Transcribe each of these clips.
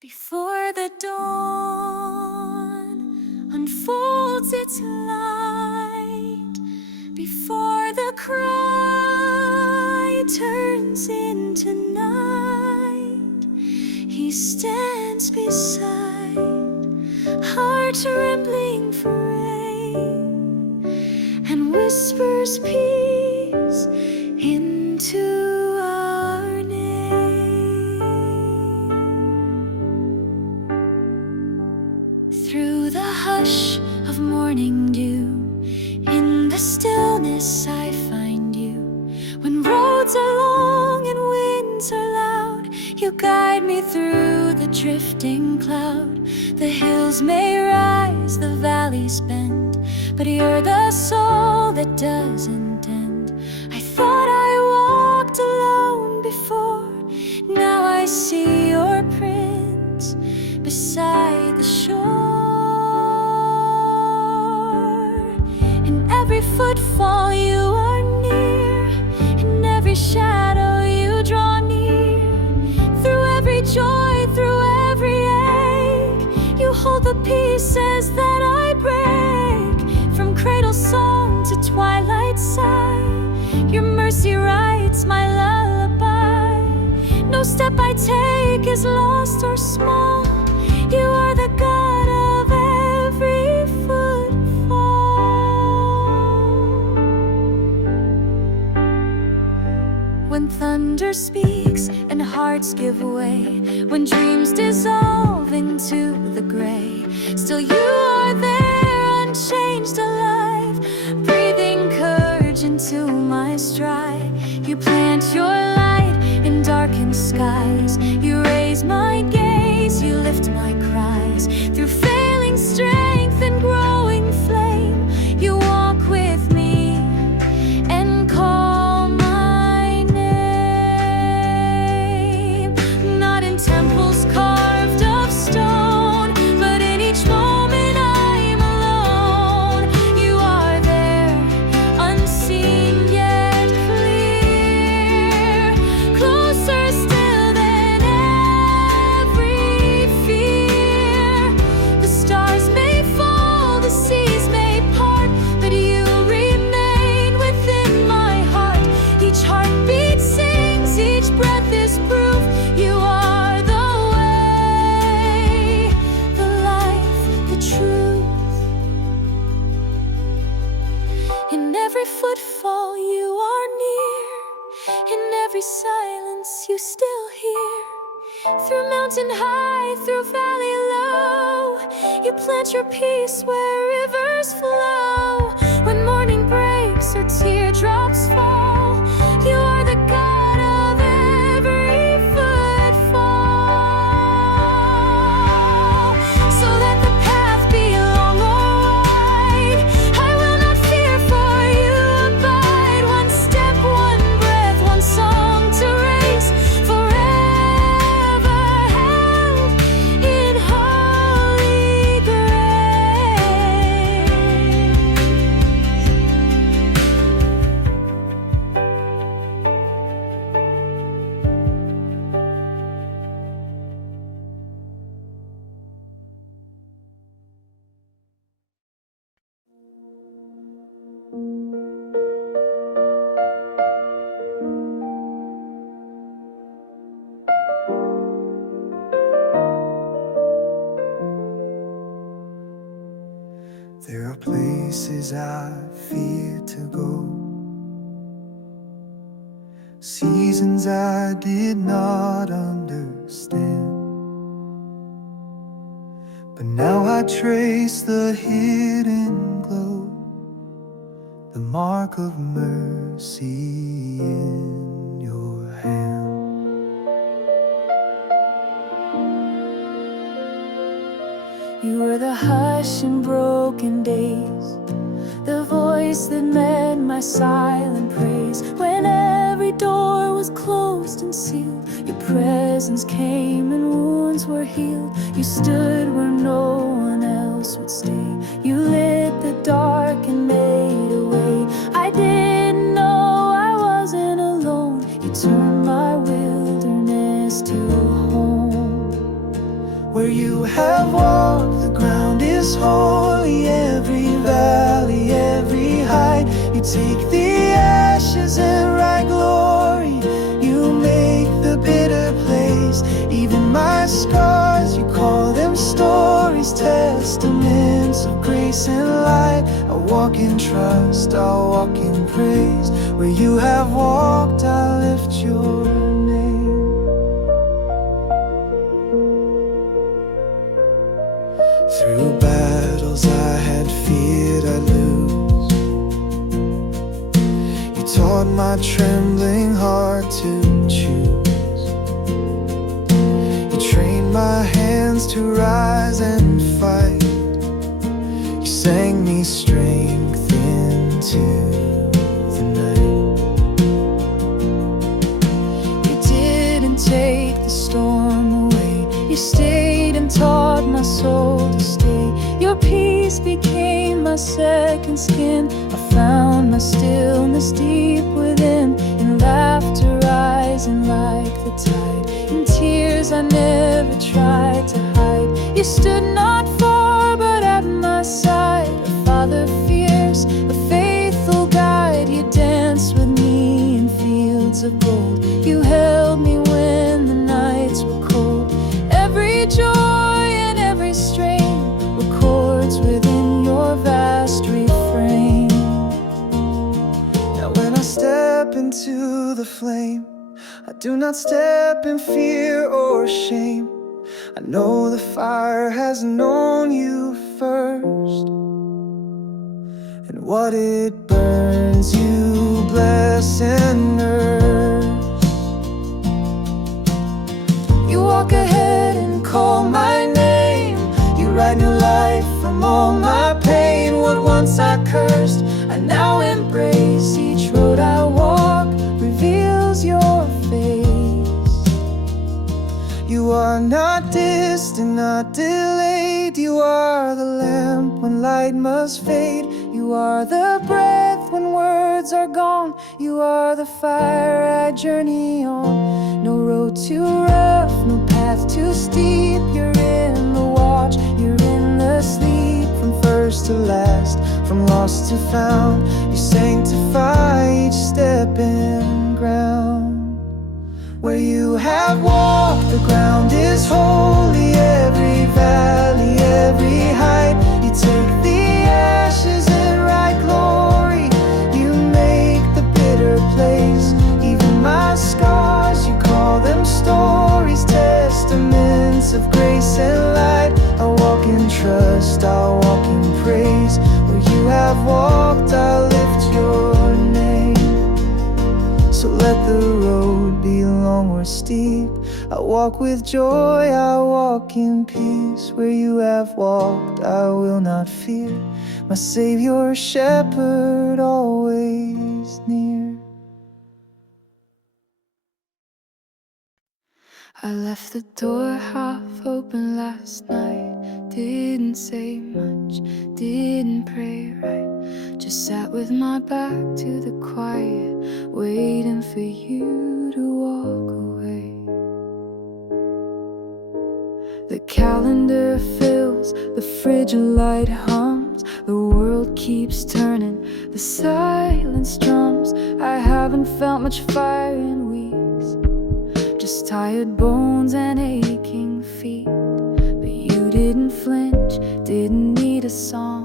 Before the dawn unfolds its light, before the cry turns into night, he stands beside, heart trembling for rain, and whispers peace into our name. Through the hush of morning dew, in the stillness I find you. When roads are long and winds are loud, you guide me through the drifting cloud. The hills may rise, the valleys bend, but you're the soul that doesn't end. I thought I walked alone before, now I see your prints beside the shore. In every footfall you are near, in every shadow you draw near. Through every joy, through every ache, you hold the pieces that I break. From cradle song to twilight sigh, your mercy writes my lullaby. No step I take is lost or small, you are the God of every footfall. When thunder speaks and hearts give way, when dreams dissolve into the gray, still you are there, unchanged, alive, breathing courage into my stride. You plant your light in darkened skies, you raise my gaze, you lift my cries. Through failing strength and growing flame, you walk with me and call my name. Not in temples carved of stone, but in each moment I'm alone. You are there, unseen yet clear, closer still than every fear. The stars may fall, the seas may part, but you remain within my heart. Each heartbeat sings, each breath is proof. You are the way, the life, the truth. In every footfall you are near, in every silence you still hear. Through mountain high, through valley low, you plant your peace where rivers flow. When morning breaks or teardrops fall, you are the God of every footfall. So let the path be long or wide, I will not fear, for you abide. One step, one breath, one song to raise, forever held in holy grace. There are places I fear to go, seasons I did not understand, but now I trace the hidden glow, the mark of mercy in your hand. You were the hush in broken days, the voice that met my silent praise. When every door was closed and sealed, your presence came and wounds were healed. You stood where no one else would stay. You lit the dark and made a way. I didn't know I wasn't alone. You turned my wilderness to a home. Where you have walked, the ground is holy. Every valley, every height, you take the ashes and write glory. You make the bitter place. Even my scars, you call them stories, testaments of grace and light. I'll walk in trust, I'll walk in praise. Where you have walked, I'll lift your name. Through battles I had feared I'd lose, you taught my trembling heart to choose. You trained my hands to rise and fight. You sang me strength into the night. You didn't take the storm away. You stayed and taught my soul to stay. Your peace became my second skin. I found my stillness deep within, in laughter rising like the tide, in tears I never tried to hide. You stood not far but at my side, a father fierce, a faithful guide. You danced with me in fields of gold. You held me when the nights were cold. Every joy and every strain were chords within your vast refrain. Now when I step into the flame, I do not step in fear or shame. I know the fire has known you first, and what it burns you bless and nurse. You walk ahead and call my name. You write new life from all my pain. What once I cursed, I now embrace. Each road I walk reveals your face. You are not distant, not delayed. You are the lamp when light must fade. You are the breath when words are gone. You are the fire I journey on. No road too rough, no path too steep. You're in the watch, you're in the sleep. From first to last, from lost to found, you sanctify each step in ground. Where you have walked, the ground is holy. Every valley, every height, you take the ashes and write glory. You make the bitter place. Even my scars, you call them stories, testaments of grace and light. I'll walk in trust, I'll walk in praise. Where you have walked, I'll lift your name. So let the road be long or steep, I walk with joy, I walk in peace. Where you have walked, I will not fear. My Savior, shepherd, always near. I left the door half open last night. Didn't say much, didn't pray right. Just sat with my back to the quiet, waiting for you to walk away. The calendar fills, the fridge light hums. The world keeps turning, the silence drums. I haven't felt much fire in weeks, just tired bones and aching feet. But you didn't flinch, didn't need a song.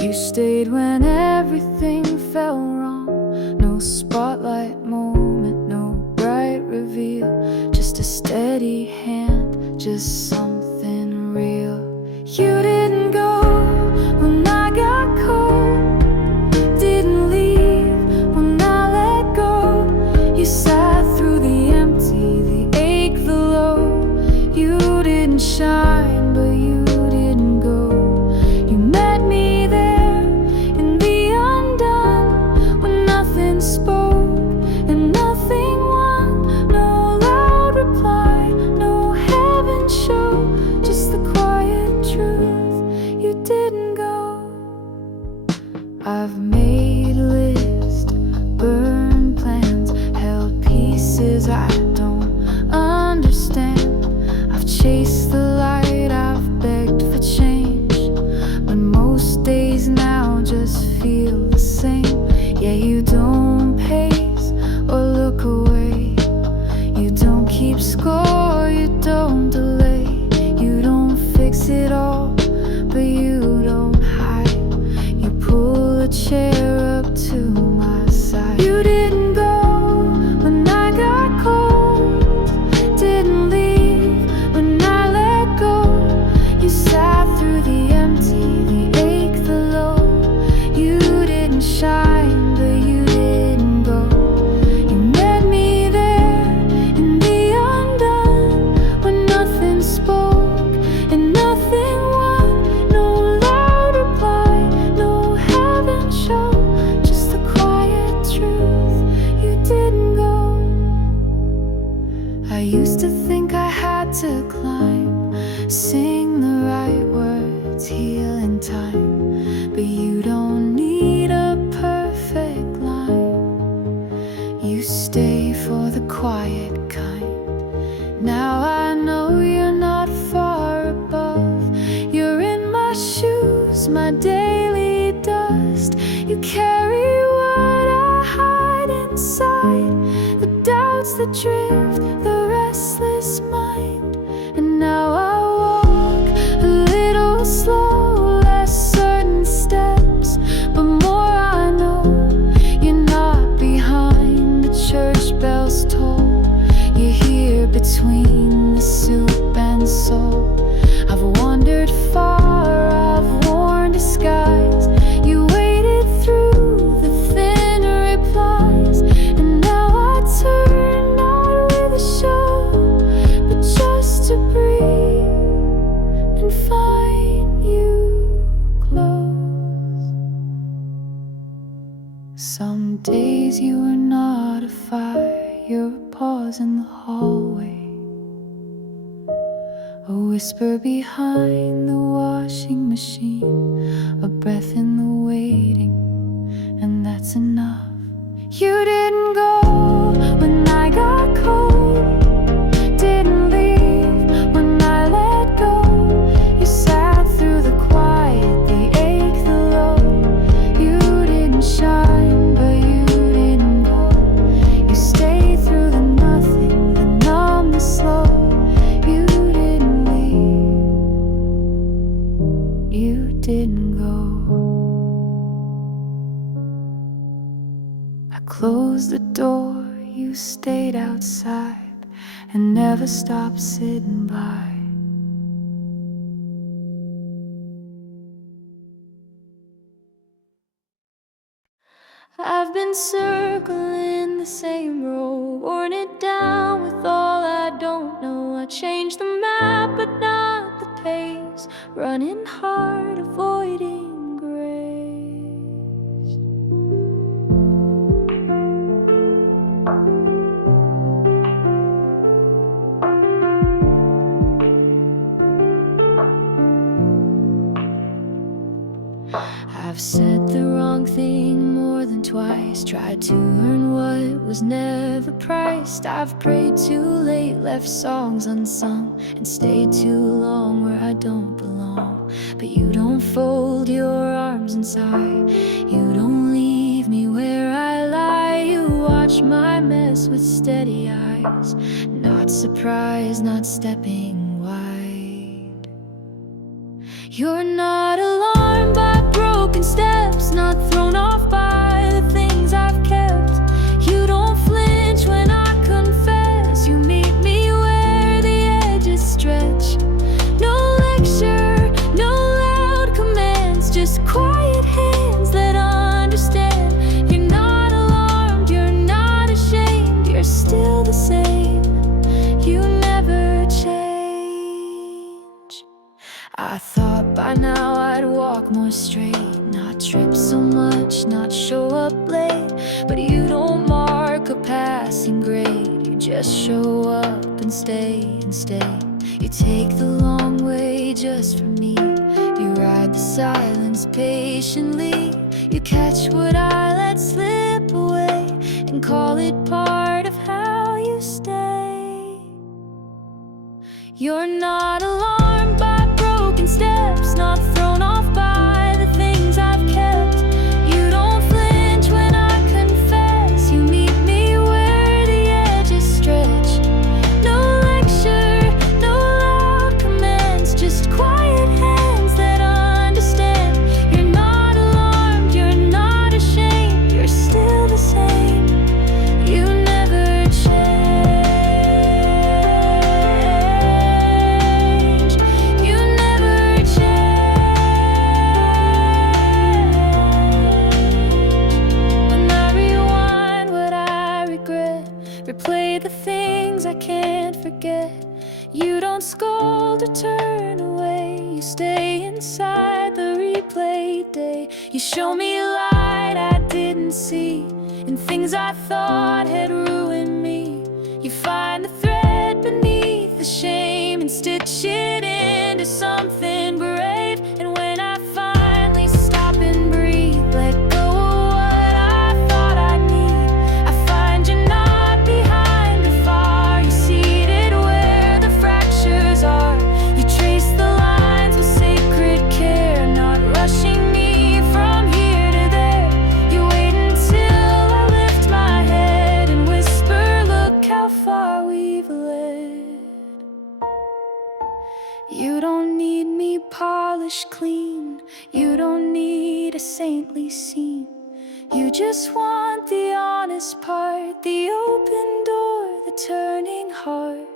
You stayed when everything felt wrong. No spotlight moment, no bright reveal, just a steady hand, just something real. You didn't go when I got cold, didn't leave when I let go. You sat through the empty, the ache, the low. You didn't shine, but you didn't go. You met me there in the undone, when nothing spoke and nothing won. No loud reply, no heaven show, just the quiet truth. You didn't go. I've made lists, burned plans, held pieces I don't understand. I've chased the Sing the right words, heal in time, but you don't need a perfect line. You stay for the quiet kind. Now I know you're not far above. You're in my shoes, my daily dust. You carry what I hide inside, the doubts that drift, the restless mind. And now I walk a little slow, less certain steps, but more I know. You're not behind the church bells toll. You're here between the soup and soul. I've wandered far, I've worn disguise. You waited through the thin replies, and now I turn not with a show, but just to breathe and find you close. Some days you are not a fire, you're a pause in the hallway, a whisper behind the washing machine, a breath in the waiting, and that's enough. You didn't go when I got cold, didn't leave when I let go. You sat through the quiet, the ache, the low. You didn't shine, but you didn't go. You stayed through the nothing, the numb, the slow. You didn't leave, you didn't go. I closed the door, you stayed outside and never stopped sitting by. I've been circling the same road, worn it down with all I don't know. I changed the map but not the pace, running hard, avoiding grace. I've said the wrong thing more than twice, tried to earn what was never priced. I've prayed too late, left songs unsung, and stayed too long where I don't belong. But you don't fold your arms and sigh, you don't leave me where I lie. You watch my mess with steady eyes, not surprised, not stepping wide. You're not alarmed by broken steps, not thrown off by the things I've kept. You don't flinch when I confess, you meet me where the edges stretch. No lecture, no loud commands, just quiet hands that understand. You're not alarmed, you're not ashamed, you're still the same. You never change. I thought by now I'd walk more straight, not trip so much, not show up late. But you don't mark a passing grade, you just show up and stay and stay. You take the long way just for me, you ride the silence patiently. You catch what I let slip away and call it part of how you stay. You're not alarmed by broken steps, not thrown off by the things I've kept. You don't flinch when I confess, you meet me where the edges stretch. No lecture, no loud commands, just quiet hands that understand. You're not alarmed, you're not ashamed, you're still the same. You never change. You never change. When I rewind what I regret, replay the things I can't forget. You don't scold or turn away, you stay inside the replay day. You show me a light I didn't see, and things I thought had ruined me. You find the thread beneath the shame and stitch it in. You don't need me polished clean. You don't need a saintly scene. You just want the honest part, the open door, the turning heart.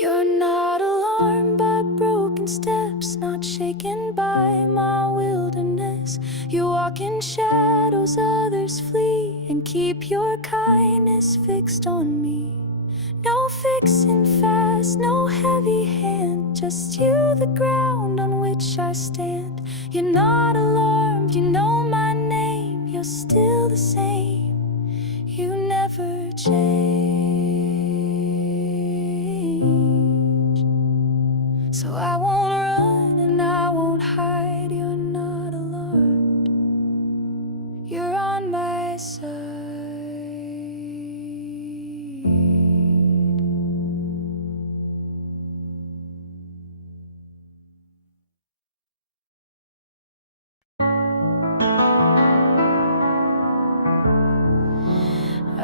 You're not alarmed by broken steps, not shaken by my wilderness. You walk in shadows others flee, and keep your kindness fixed on me. No fixing fast, no heavy hand, just you, the ground on which I stand. You're not alarmed, you know my name, you're still the same. You never change. So I won't run and I won't hide. You're not alarmed, you're on my side.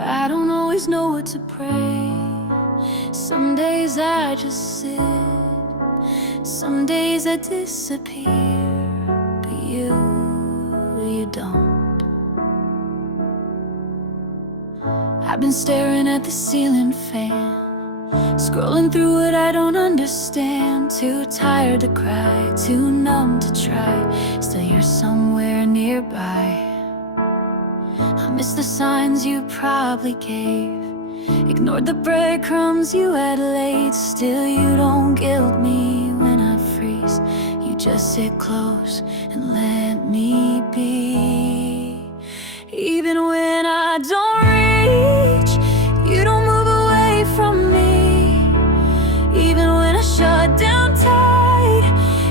I don't always know what to pray. Some days I just sit, some days I disappear. But you don't. I've been staring at the ceiling fan, scrolling through it I don't understand. Too tired to cry, too numb to try. Still you're somewhere nearby. I miss the signs you probably gave, ignored the breadcrumbs you had laid. Still you don't guilt me when I freeze. You just sit close and let me be. Even when I don't reach, you don't move away from me. Even when I shut down tight,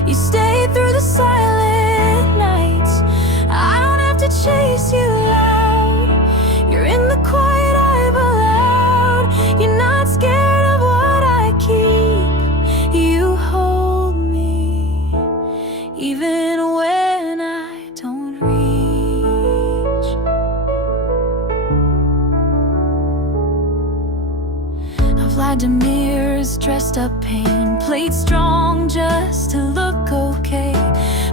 you stay through the silent nights. I don't have to chase you loud, you're in the quiet I've allowed. You're not scared of what I keep. You hold me, even when I don't reach. I've lied to mirrors, dressed up pain, played strong just to look okay.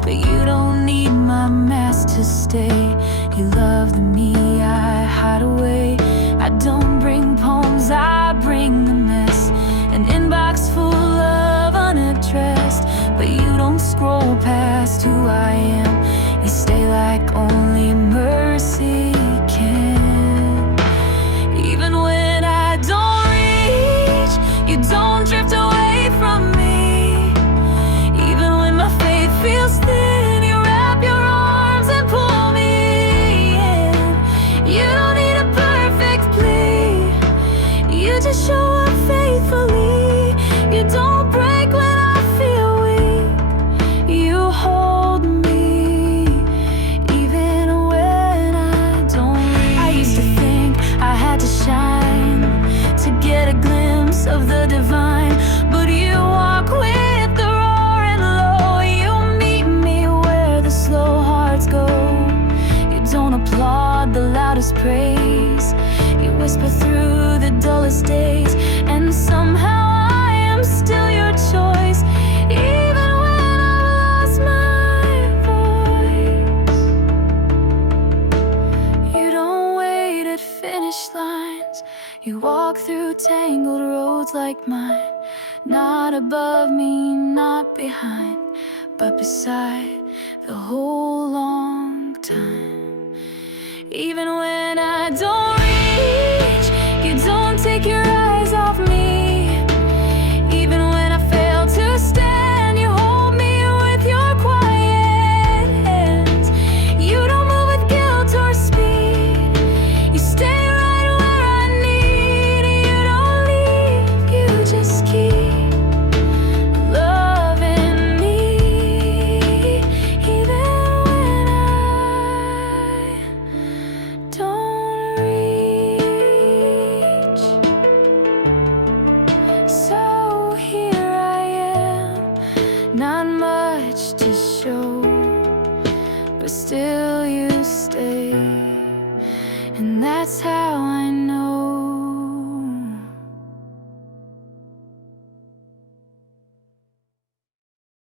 But you don't need my mask to stay. You love the me I hide away. I don't bring poems, I bring the mess. An inbox full of unaddressed. But you don't scroll past who I am. You stay like only mercy can. Even when I don't reach, you don't drift away from me. Even when my faith feels thin, you wrap your arms and pull me in. You don't need a perfect plea, you just show up faithfully. You don't break when I feel weak. You hold me, even when I don't reach. I used to think I had to shine to get a glimpse of the divine. But you walk with the roaring low. You meet me where the slow hearts go. You don't applaud the loudest praise. You whisper through the dullest days. And somehow I am still your choice, even when I've lost my voice. You don't wait at finish lines. You walk through tangled roads like mine. Not above me, not behind, but beside the whole long time. Even when I don't reach, you don't take your eyes off me. Even when I fail to stand, you hold me with your quiet hands. You don't move with guilt or speed, you stay right where I need. You don't leave, you just keep loving me. Even when I don't reach. So here I am, not much to show, but still you stay. And that's how